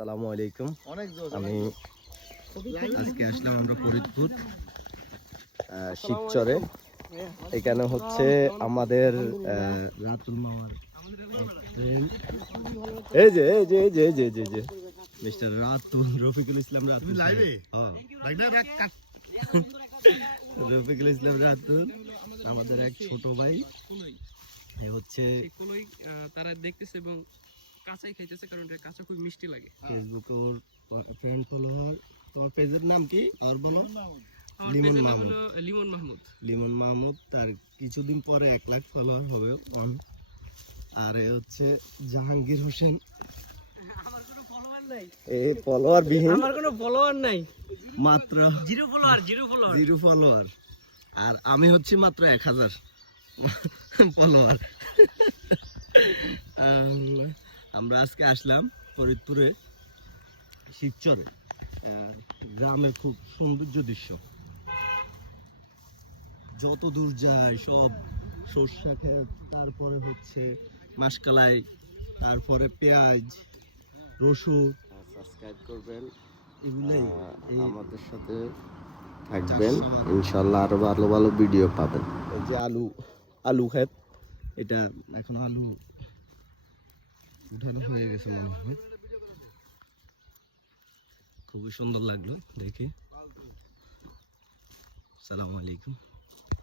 আসসালামু আলাইকুম। আমি আজকে আসলাম আমরা ফরিদপুর শিবচরে। এখানে হচ্ছে আমাদের রাতুল মামার এই যে মিস্টার রাতুল রফিকুল ইসলাম রাতুল রফিকুল ইসলাম রাতুল আমাদের এক ছোট ভাই হচ্ছে তারা দেখতেছে এবং কাঁচাই খাইতেছে, কারণ এটা কাঁচা খুব মিষ্টি লাগে। ফেসবুকে ওর ফ্রেন্ড ফলোয়ার। তোমার পেজের নাম কি আর বলো? লিমন মাহমুদ। তার কিছুদিন পরে 1 লাখ ফলোয়ার হবে অন। আর হচ্ছে জাহাঙ্গীর হোসেন। আমার কোনো ফলোয়ার নাই। এই ফলোয়ার বিহীন। আমার কোনো ফলোয়ার নাই, মাত্র জিরো ফলোয়ার। আর আমি হচ্ছে মাত্র 1000 ফলোয়ার। আমরা আজকে আসলাম ফরিদপুরে শিবচরে। গ্রামের খুব সৌন্দর্য দৃশ্য, যত দূর যায় সব সরষা ক্ষেত, তারপরে হচ্ছে মাসকালাই, তারপরে পেঁয়াজ, রসুন। সাবস্ক্রাইব করবেন, এগুলোই আমাদের সাথে থাকবেন ইনশাল্লাহ, আরো ভালো ভালো ভিডিও পাবেন। এই যে আলু ক্ষেত, এটা এখন আলু উঠানো হয়ে গেছে মনে হয়। খুবই সুন্দর লাগলো দেখে। আসসালামু আলাইকুম।